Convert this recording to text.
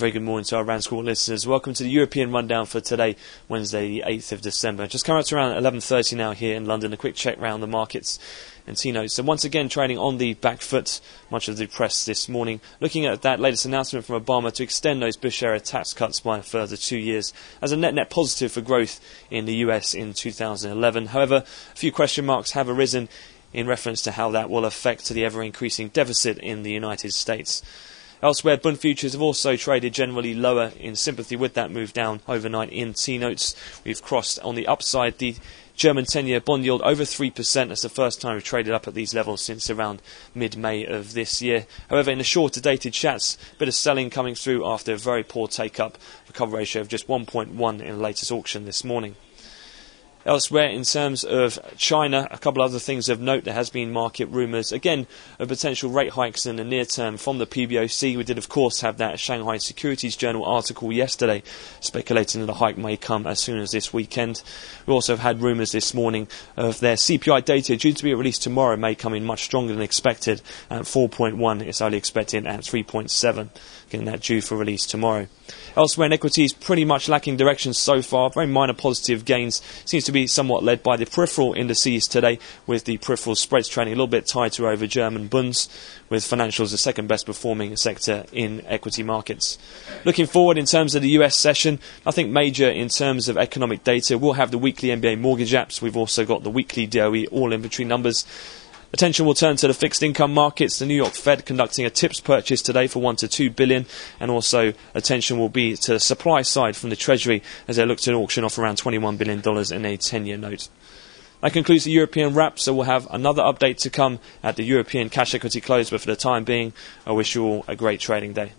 Very good morning to our RANsquawk listeners. Welcome to the European rundown for today, Wednesday the 8th of December. Just come out to around 11:30 now here in London. A quick check round the markets and T-notes. So once again trading on the back foot, much of the press this morning. Looking at that latest announcement from Obama to extend those Bush-era tax cuts by a further 2 years as a net positive for growth in the US in 2011. However, a few question marks have arisen in reference to how that will affect the ever-increasing deficit in the United States. Elsewhere, Bund futures have also traded generally lower in sympathy with that move down overnight in T-notes. We've crossed on the upside the German 10-year bond yield over 3%. That's the first time we've traded up at these levels since around mid-May of this year. However, in the shorter dated chats, a bit of selling coming through after a very poor take-up, a cover ratio of just 1.1 in the latest auction this morning. Elsewhere, in terms of China, a couple other things of note. There has been market rumours, again, of potential rate hikes in the near term from the PBOC. We did, of course, have that Shanghai Securities Journal article yesterday speculating that a hike may come as soon as this weekend. We also have had rumours this morning of their CPI data due to be released tomorrow may come in much stronger than expected at 4.1. It's only expected at 3.7. Getting that due for release tomorrow. Elsewhere in equities, pretty much lacking direction so far. Very minor positive gains. Seems to be somewhat led by the peripheral indices today, with the peripheral spreads trading a little bit tighter over German bunds, with financials the second best performing sector in equity markets. Looking forward in terms of the US session, nothing major in terms of economic data. We'll have the weekly NBA mortgage apps. We've also got the weekly DOE all inventory numbers. Attention will turn to the fixed income markets. The New York Fed conducting a TIPS purchase today for $1 to $2 billion, and also attention will be to the supply side from the Treasury as they look to auction off around $21 billion in a 10-year note. That concludes the European wrap, so we'll have another update to come at the European cash equity close, but for the time being, I wish you all a great trading day.